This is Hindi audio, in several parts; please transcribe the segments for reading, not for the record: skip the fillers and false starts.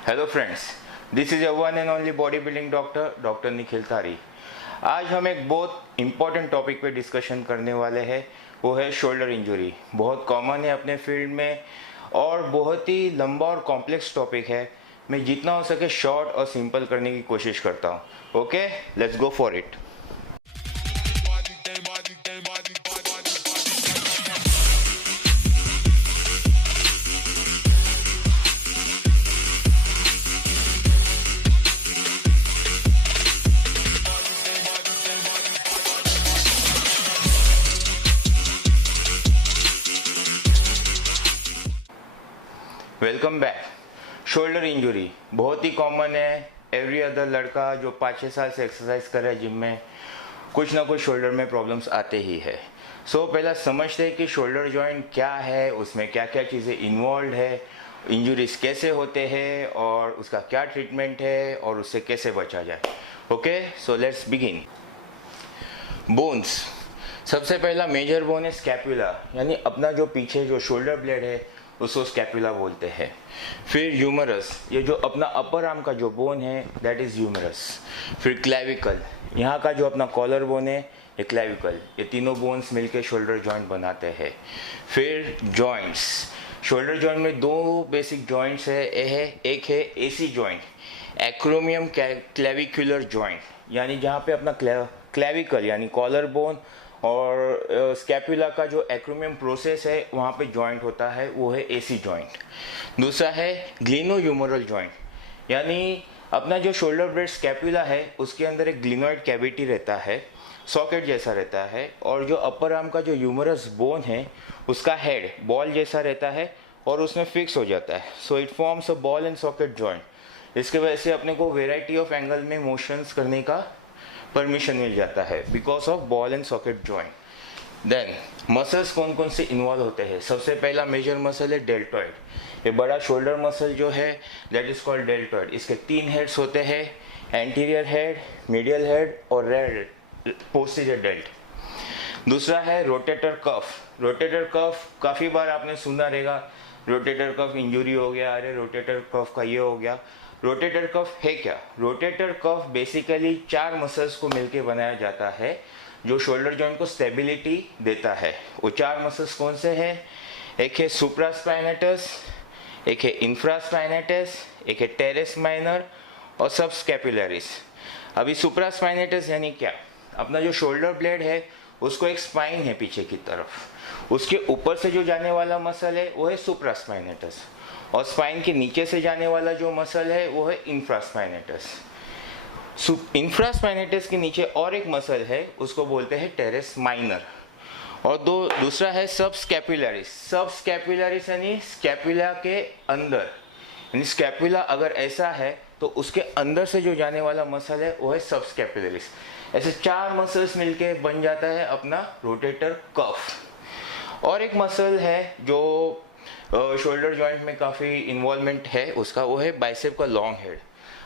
Hello friends, this is your one and only body building doctor Nikhil तारी। आज हम एक बहुत इम्पॉर्टेंट टॉपिक पे डिस्कशन करने वाले हैं, वो है शोल्डर इंजरी। बहुत कॉमन है अपने फील्ड में और बहुत ही लंबा और कॉम्प्लेक्स टॉपिक है। मैं जितना हो सके शॉर्ट और सिंपल करने की कोशिश करता हूँ। Okay, let's go for it. Welcome back. Shoulder injury बहुत ही कॉमन है। एवरी अदर लड़का जो 5-6 साल से एक्सरसाइज कर रहा है जिम में, कुछ ना कुछ शोल्डर में प्रॉब्लम्स आते ही है। पहला समझते हैं कि शोल्डर जॉइंट क्या है, उसमें क्या क्या चीज़ें इन्वॉल्व है, इंजरीज कैसे होते हैं और उसका क्या ट्रीटमेंट है और उससे कैसे बचा जाए। Okay, so let's begin. Bones, सबसे पहला मेजर बोन है स्कैपुला, यानी अपना जो पीछे जो शोल्डर ब्लेड है उसको स्कैपुला बोलते हैं। फिर ह्यूमरस, ये जो अपना अपर आर्म का जो बोन है दैट इज ह्यूमरस। फिर क्लेविकल, यहाँ का जो अपना कॉलर बोन है ये क्लेविकल। ये तीनों बोन्स मिलके शोल्डर जॉइंट बनाते हैं। फिर जॉइंट्स, शोल्डर जॉइंट में दो बेसिक जॉइंट्स है, एक है एसी जॉइंट, एक्रोमियम क्लेविकुलर जॉइंट, यानी जहाँ पे अपना क्लेविकल यानी कॉलर बोन और स्कैपुला का जो एक्रोमियम प्रोसेस है वहाँ पे जॉइंट होता है, वो है एसी जॉइंट। दूसरा है ग्लिनोह्यूमरल जॉइंट, यानी अपना जो शोल्डर ब्लेड स्कैपुला है उसके अंदर एक ग्लिनोइड कैविटी रहता है, सॉकेट जैसा रहता है, और जो अपर आर्म का जो ह्यूमरस बोन है उसका हेड बॉल जैसा रहता है और उसमें फिक्स हो जाता है। So it forms a ball and socket joint. इसके वजह से अपने को वेराइटी ऑफ एंगल में मोशंस करने का परमिशन मिल जाता है because of ball and socket joint. Then muscles कौन कौन से इन्वॉल्व होते हैं। सबसे पहला मेजर मसल है डेल्टॉइड। ये बड़ा शोल्डर मसल जो है दैट इज कॉल्ड डेल्टॉइड। इसके 3 हेड्स होते हैं, एंटीरियर हेड, मीडियल हेड और रेयर पोस्टीरियर डेल्ट। दूसरा है रोटेटर कफ। रोटेटर कफ काफ़ी बार आपने सुना रहेगा, रोटेटर कफ इंजरी हो गया, अरे रोटेटर कफ का ये हो गया। रोटेटर कफ है क्या? रोटेटर कफ बेसिकली 4 मसल्स को मिलके बनाया जाता है जो शोल्डर जॉइंट को स्टेबिलिटी देता है। वो 4 मसल्स कौन से हैं? एक है सुप्रास्पाइनेटस, एक है इंफ्रास्पाइनेटस, एक है टेरेस माइनर और सबस्कैपुलरिस। अभी सुप्रास्पाइनेटस यानी क्या? अपना जो शोल्डर ब्लेड है उसको एक स्पाइन है पीछे की तरफ, उसके ऊपर से जो जाने वाला मसल है वो है सुप्रास्पाइनेटस, और स्पाइन के नीचे से जाने वाला जो मसल है वो है इंफ्रास्पाइनेटस। इंफ्रास्पाइनेटस के नीचे और एक मसल है उसको बोलते हैं टेरेस माइनर, और दूसरा है सबस्कैपुलरिस। सबस्कैपुलरिस यानी स्कैपुला के अंदर, यानी स्कैपुला अगर ऐसा है तो उसके अंदर से जो जाने वाला मसल है वो है सबस्कैपुलरिस। ऐसे 4 मसल्स मिलके बन जाता है अपना रोटेटर कफ। और एक मसल है जो शोल्डर जॉइंट में काफ़ी इन्वॉल्वमेंट है उसका, वो है बाइसेप का लॉन्ग हेड।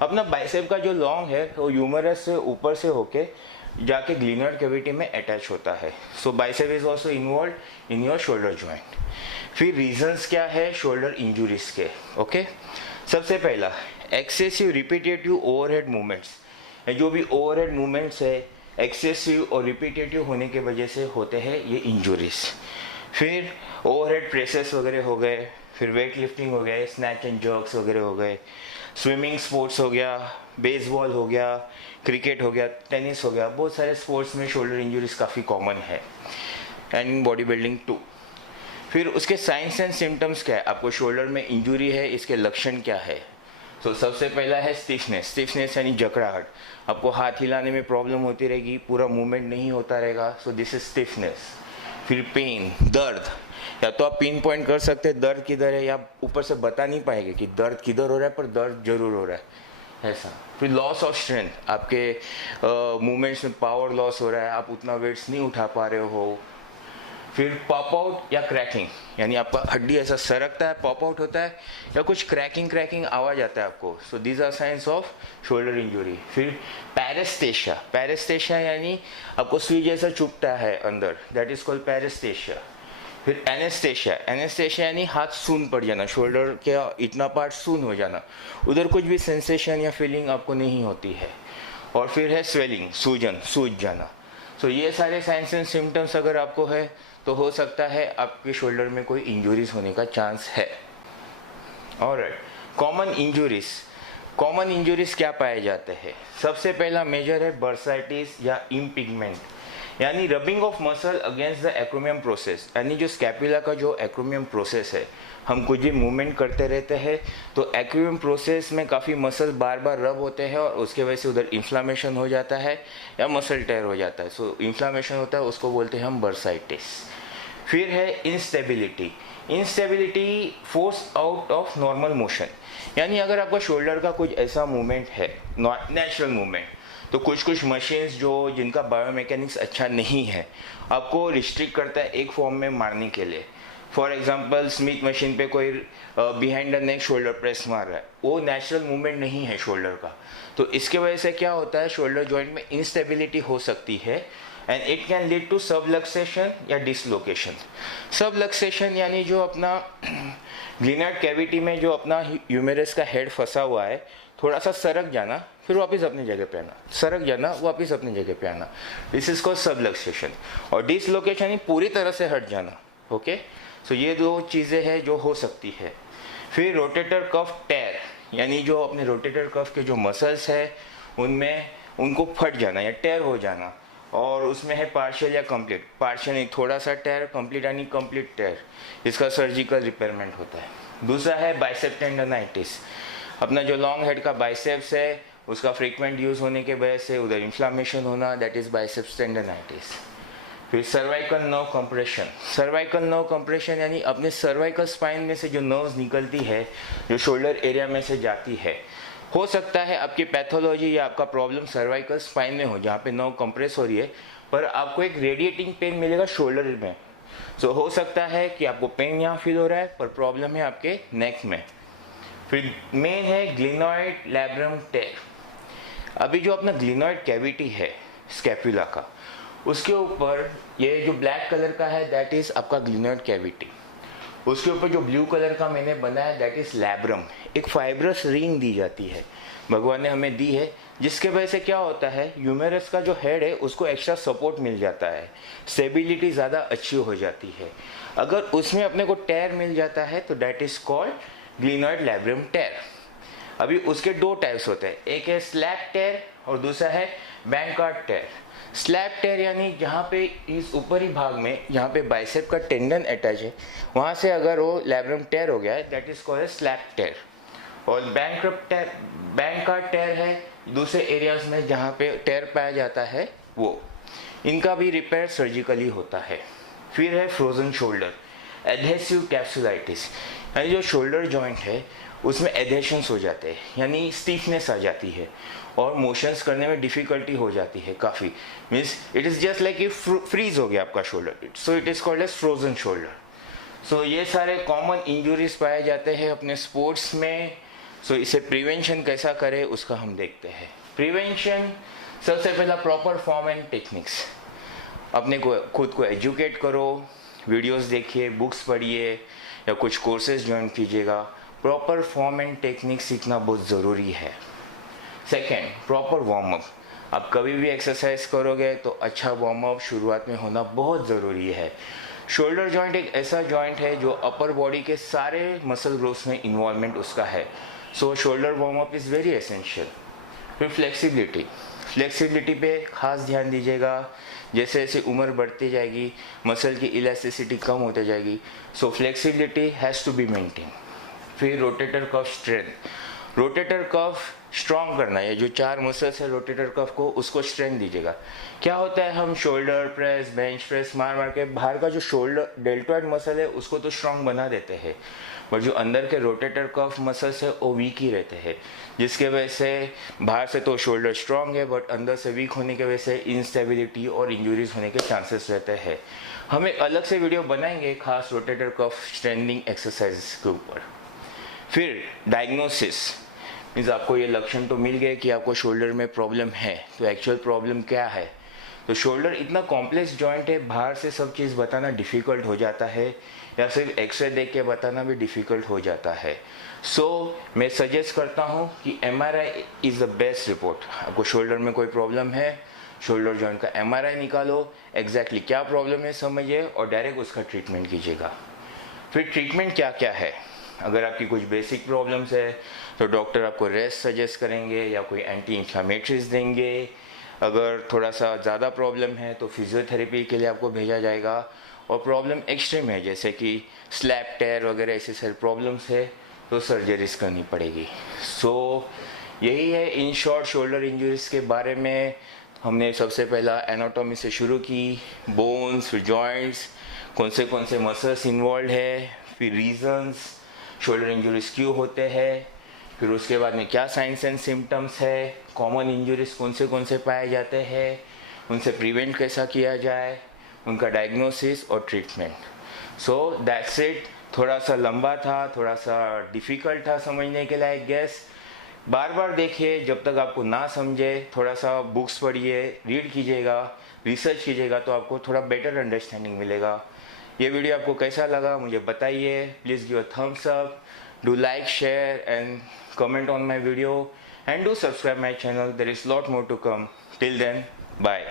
अपना बाइसेप का जो लॉन्ग है वो ह्यूमरस से ऊपर से होके जाके ग्लिनोइड कैविटी में अटैच होता है। So bicep is also involve in your shoulder joint. फिर रीजंस क्या है शोल्डर इंजुरीज के? ओके, सबसे पहला एक्सेसिव रिपीटेटिव ओवरहेड मूवमेंट्स। जो भी ओवरहेड मूवमेंट्स है एक्सेसिव और रिपीटेटिव होने के वजह से होते हैं ये इंजुरीज। फिर ओवरहेड प्रेसेस वगैरह हो गए, फिर वेट लिफ्टिंग हो गए, स्नैच एंड जर्क्स वगैरह हो गए, स्विमिंग स्पोर्ट्स हो गया, बेसबॉल हो गया, क्रिकेट हो गया, टेनिस हो गया, बहुत सारे स्पोर्ट्स में शोल्डर इंजरीज काफ़ी कॉमन है, and in body building too. फिर उसके साइंस एंड सिम्टम्स क्या है, आपको शोल्डर में इंजरी है इसके लक्षण क्या है? सबसे पहला है स्टिफनेस। स्टिफनेस यानी जकड़ाहट, आपको हाथ हिलाने में प्रॉब्लम होती रहेगी, पूरा मूवमेंट नहीं होता रहेगा, सो दिस इज स्टिफनेस। फिर पेन, दर्द, या तो आप पिन पॉइंट कर सकते हैं दर्द किधर है, या ऊपर से बता नहीं पाएंगे कि दर्द किधर हो रहा है, पर दर्द जरूर हो रहा है ऐसा। फिर लॉस ऑफ स्ट्रेंथ, आपके मूवमेंट्स में पावर लॉस हो रहा है, आप उतना वेट्स नहीं उठा पा रहे हो। फिर पॉप आउट या क्रैकिंग, यानी आपका हड्डी ऐसा सरकता है, पॉप आउट होता है, या कुछ क्रैकिंग आवाज आता है आपको। So these are signs of shoulder injury. फिर पैरेस्थेशिया, पैरेस्थेशिया यानी आपको सुई जैसा चुभता है अंदर, दैट इज कॉल्ड पैरेस्थेशिया। फिर एनेस्थेशिया, एनेस्थेशिया यानी हाथ सून पड़ जाना, शोल्डर का इतना पार्ट सून हो जाना, उधर कुछ भी सेंसेशन या फीलिंग आपको नहीं होती है। और फिर है स्वेलिंग, सूजन, सूज जाना। सो ये सारे साइंस एंड सिम्टम्स अगर आपको है तो हो सकता है आपके शोल्डर में कोई इंजरीज होने का चांस है। Alright, common injuries, common injuries क्या पाए जाते हैं? सबसे पहला मेजर है बर्साइटिस या इम्पिगमेंट, यानी rubbing of muscle against the एक्रोमियम process, यानी जो स्कैपुला का जो एक्रोमियम प्रोसेस है, हम कुछ भी मूवमेंट करते रहते हैं तो एक्रोमियम प्रोसेस में काफ़ी मसल बार बार रब होते हैं और उसके वजह से उधर इन्फ्लामेशन हो जाता है या मसल टेयर हो जाता है। सो इन्फ्लामेशन होता है, उसको बोलते हैं हम बर्साइटिस। फिर है instability, instability force out of normal motion, यानी अगर आपका शोल्डर का कुछ ऐसा मूवमेंट है, नेचुरल मूवमेंट, तो कुछ कुछ मशीन्स जो जिनका बायोमैकेनिक्स अच्छा नहीं है आपको रिस्ट्रिक्ट करता है एक फॉर्म में मारने के लिए। फॉर एग्जांपल स्मिथ मशीन पे कोई behind the neck shoulder press मार रहा है, वो नेचुरल मूवमेंट नहीं है शोल्डर का, तो इसके वजह से क्या होता है, शोल्डर जॉइंट में इंस्टेबिलिटी हो सकती है and it can lead to subluxation या डिसलोकेशन। सबलक्सेशन यानी जो अपना ग्लिनार्ड कैविटी में जो अपना ह्यूमेरस का हेड फंसा हुआ है, थोड़ा सा सरक जाना फिर वापस अपनी जगह पे आना, सरक जाना वापस अपनी जगह पे आना, दिस इज कॉल्ड सबलक्सेशन। और डिसलोकेशन ही पूरी तरह से हट जाना। ओके, सो ये दो चीज़ें हैं जो हो सकती है। फिर रोटेटर कफ टेयर, यानी जो अपने रोटेटर कफ के जो मसल्स है उनमें उनको फट जाना या टेयर हो जाना, और उसमें है पार्शियल या कंप्लीट, पार्शियल नहीं थोड़ा सा टेयर, कंप्लीट यानी कंप्लीट टेयर, इसका सर्जिकल रिपेयरमेंट होता है। दूसरा है बाइसेप टेंडनाइटिस, अपना जो लॉन्ग हेड का बाइसेप्स है उसका फ्रीक्वेंट यूज़ होने के वजह से उधर इन्फ्लामेशन होना, दैट इज़ बाइसेप्स टेंडनाइटिस। फिर cervical nerve compression, cervical nerve compression यानी अपने सर्वाइकल स्पाइन में से जो नर्व्स निकलती है जो शोल्डर एरिया में से जाती है, हो सकता है आपकी पैथोलॉजी या आपका प्रॉब्लम सर्वाइकल स्पाइन में हो जहाँ पे नर्व कंप्रेस हो रही है, पर आपको एक रेडिएटिंग पेन मिलेगा शोल्डर में। सो हो सकता है कि आपको पेन यहाँ फील हो रहा है पर प्रॉब्लम है आपके नेक में। फिर मेन है ग्लिनॉइड लैब्रम टेयर, अभी जो अपना ग्लिनॉइड कैविटी है स्कैपुला का, उसके ऊपर ये जो ब्लैक कलर का है दैट इज आपका ग्लिनॉइड कैविटी, उसके ऊपर जो ब्लू कलर का मैंने बनाया दैट इज लैब्रम, एक फाइब्रस रिंग दी जाती है, भगवान ने हमें दी है, जिसके वजह से क्या होता है ह्यूमेरस का जो हेड है उसको एक्स्ट्रा सपोर्ट मिल जाता है, स्टेबिलिटी ज़्यादा अच्छी हो जाती है। अगर उसमें अपने को टेयर मिल जाता है तो that is called glenoid labrum tear. अभी उसके दो टाइप्स होते हैं, एक है स्लैब टेयर और दूसरा है बैंकार्ड टेयर। स्लैब टेयर यानी जहाँ पे इस ऊपरी भाग में जहाँ पे बाइसेप का टेंडन अटैच है वहाँ से अगर वो लैब्रम टेयर हो गया है दैट इज कॉल्ड स्लैब टेयर। और बैंकार्ड टेयर है दूसरे एरियाज में जहाँ पे टेयर पाया जाता है वो, इनका भी रिपेयर सर्जिकली होता है। फिर है फ्रोजन शोल्डर, एडहेसिव कैप्सुलाइटिस, यानी जो शोल्डर जॉइंट है उसमें एडहेशंस हो जाते हैं यानी स्टीफनेस आ जाती है और मोशंस करने में डिफ़िकल्टी हो जाती है काफ़ी, means it is just like ये फ्रीज हो गया आपका shoulder, so it is called as frozen shoulder. So ये सारे कॉमन इंजुरीज पाए जाते हैं अपने स्पोर्ट्स में। सो इसे प्रिवेंशन कैसा करें उसका हम देखते हैं। प्रिवेंशन सबसे पहला प्रॉपर फॉर्म एंड टेक्निक्स, अपने को खुद को एजुकेट करो, वीडियोस देखिए, बुक्स पढ़िए या कुछ कोर्सेज ज्वाइन कीजिएगा, प्रॉपर फॉर्म एंड टेक्निक सीखना बहुत ज़रूरी है। सेकेंड, प्रॉपर वार्म अप, आप कभी भी एक्सरसाइज करोगे तो अच्छा वार्म अप शुरुआत में होना बहुत ज़रूरी है। शोल्डर जॉइंट एक ऐसा जॉइंट है जो अपर बॉडी के सारे मसल ग्रोथ में इन्वॉल्वमेंट उसका है, so shoulder warm up is very essential. फिर फ्लेक्सिबिलिटी, फ्लेक्सिबिलिटी पे खास ध्यान दीजिएगा, जैसे जैसे उम्र बढ़ती जाएगी मसल की इलास्टिसिटी कम होती जाएगी, so flexibility has to be maintain. फिर rotator cuff strength, rotator cuff strong करना है, जो चार मसल्स है रोटेटर कफ को उसको स्ट्रेंथ दीजिएगा। क्या होता है हम शोल्डर प्रेस, बेंच प्रेस मार मार के बाहर का जो शोल्डर डेल्टॉइड मसल है उसको तो स्ट्रॉन्ग बना देते हैं, बट जो अंदर के रोटेटर कफ मसल्स है वो वीक ही रहते हैं, जिसके वजह से बाहर से तो शोल्डर स्ट्रॉन्ग है बट अंदर से वीक होने की वजह से इंस्टेबिलिटी और इंजुरीज होने के चांसेस रहते हैं। हम एक अलग से वीडियो बनाएंगे खास रोटेटर कफ स्ट्रेंथनिंग एक्सरसाइज के ऊपर। फिर डायग्नोसिस, मीन्स आपको ये लक्षण तो मिल गए कि आपको शोल्डर में प्रॉब्लम है, तो एक्चुअल प्रॉब्लम क्या है, तो शोल्डर इतना कॉम्प्लेक्स जॉइंट है, बाहर से सब चीज़ बताना डिफ़िकल्ट हो जाता है, या सिर्फ एक्सरे देख के बताना भी डिफ़िकल्ट हो जाता है। मैं सजेस्ट करता हूँ कि MRI is the best report. आपको शोल्डर में कोई प्रॉब्लम है, शोल्डर जॉइंट का MRI निकालो, एग्जैक्टली क्या प्रॉब्लम है समझिए और डायरेक्ट उसका ट्रीटमेंट कीजिएगा। फिर ट्रीटमेंट क्या क्या है, अगर आपकी कुछ बेसिक प्रॉब्लम्स है तो डॉक्टर आपको रेस्ट सजेस्ट करेंगे या कोई एंटी इंफ्लेमेटरीज देंगे। अगर थोड़ा सा ज़्यादा प्रॉब्लम है तो फिजियोथेरेपी के लिए आपको भेजा जाएगा। और प्रॉब्लम एक्सट्रीम है जैसे कि स्लैप टेयर वगैरह ऐसे सारे प्रॉब्लम्स है तो सर्जरीज करनी पड़ेगी। यही है इन शॉर्ट शोल्डर इंजरीज के बारे में। हमने सबसे पहला एनाटॉमी से शुरू की, बोन्स, फिर जॉइंट्स, कौन से मसल्स इन्वॉल्व है, फिर रीजंस शोल्डर इंजरीज क्यों होते हैं, फिर उसके बाद में क्या साइंस एंड सिम्टम्स है, कॉमन इंजरीज कौन से पाए जाते हैं, उनसे प्रिवेंट कैसा किया जाए, उनका डायग्नोसिस और ट्रीटमेंट। That's it. थोड़ा सा लंबा था, थोड़ा सा डिफ़िकल्ट था समझने के लिए आई गेस। बार बार देखिए, जब तक आपको ना समझे थोड़ा सा बुक्स पढ़िए, रीड कीजिएगा, रिसर्च कीजिएगा तो आपको थोड़ा बेटर अंडरस्टैंडिंग मिलेगा। ये वीडियो आपको कैसा लगा मुझे बताइए। Please give a thumbs up, do like, share and comment on my video and do subscribe my channel. There is lot more to come. Till then, bye.